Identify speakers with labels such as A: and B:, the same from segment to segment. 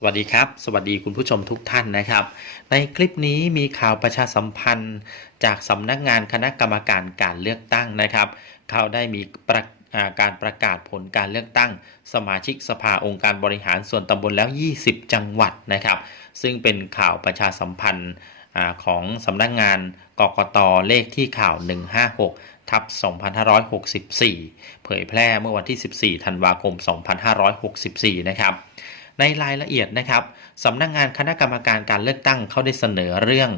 A: สวัสดีครับ สวัสดีคุณผู้ชมทุกท่านนะครับ ในคลิปนี้มีข่าวประชาสัมพันธ์จากสำนักงานคณะกรรมการการเลือกตั้งนะครับเขาได้มีประการประกาศผลการเลือกตั้ง สมาชิกสภาองค์การบริหารส่วนตำบลแล้ว 20 จังหวัดนะครับ ซึ่งเป็นข่าวประชาสัมพันธ์อของสำนักงานกกตเลขที่ข่าว 156ทับ2564 เผยแพร่เมื่อวันที่ 14 ธันวาคม 2564 นะครับ ในรายละเอียดนะครับสำนักงานคณะกรรมการการเลือกตั้งเขาได้เสนอเรื่อง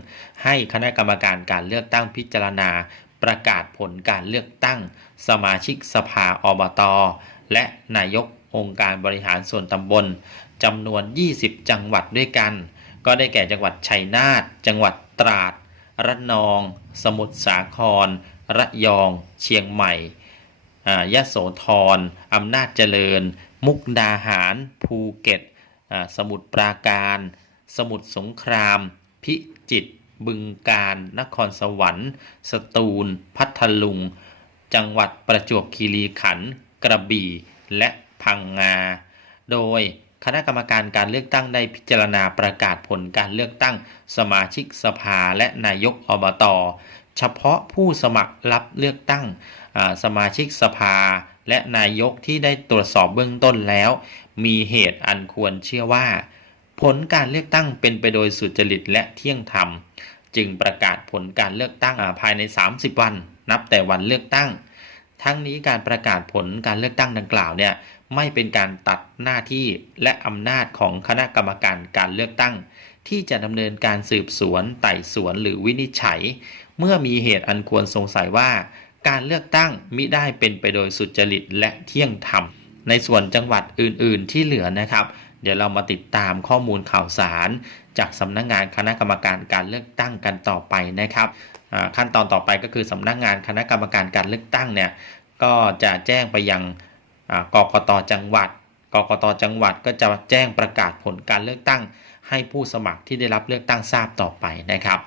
A: ให้คณะกรรมการการเลือกตั้งพิจารณา ประกาศผลการเลือกตั้ง สมาชิกสภาอบตและนายกองค์การบริหารส่วนตำบลจำนวน 20 จังหวัดด้วยกัน ก็ได้แก่จังหวัดชัยนาทจังหวัดตราดระนอง สมุทรสาคร ระยอง เชียงใหม่ยะโสธรอำนาจเจริญ มุกดาหาร ภูเก็ต สมุทรปราการ สมุทรสงคราม พิจิตรบึงกาฬนครสวรรค์ สตูล พัทลุง จังหวัดประจวบคีรีขันธ์กระบี่ และพังงา โดยคณะกรรมการการเลือกตั้งได้พิจารณาประกาศผลการเลือกตั้ง สมาชิกสภาและนายกอบตเฉพาะผู้สมัครรับเลือกตั้งสมาชิกสภาและนายกที่ได้ตรวจสอบเบื้องต้นแล้ว มีเหตุอันควรเชื่อว่า ผลการเลือกตั้งเป็นไปโดยสุจริตและเที่ยงธรรม จึงประกาศผลการเลือกตั้งาภายใน 30 วัน นับแต่วันเลือกตั้ง ทั้งนี้การประกาศผลการเลือกตั้งดังกล่าวเนี่ยไม่เป็นการตัดหน้าที่และอำนาจของคณะกรรมการการเลือกตั้ง ที่จะดำเนินการสืบสวนไต่สวนหรือวินิจฉัย เมื่อมีเหตุอันควรสงสัยว่า การเลือกตั้งมิได้เป็นไปโดยสุจริตและเที่ยงธรรม ในส่วนจังหวัดอื่น ๆ ที่เหลือนะครับ เดี๋ยวเรามาติดตามข้อมูลข่าวสาร จากสำนักงานคณะกรรมการการเลือกตั้งกันต่อไปนะครับขั้นตอนต่อไปก็คือสำนักงานคณะกรรมการการเลือกตั้งเนี่ยก็จะแจ้งไปยังกกตจังหวัดกกตจังหวัดก็จะแจ้งประกาศผลการเลือกตั้ง ให้ผู้สมัครที่ได้รับเลือกตั้งทราบต่อไปนะครับ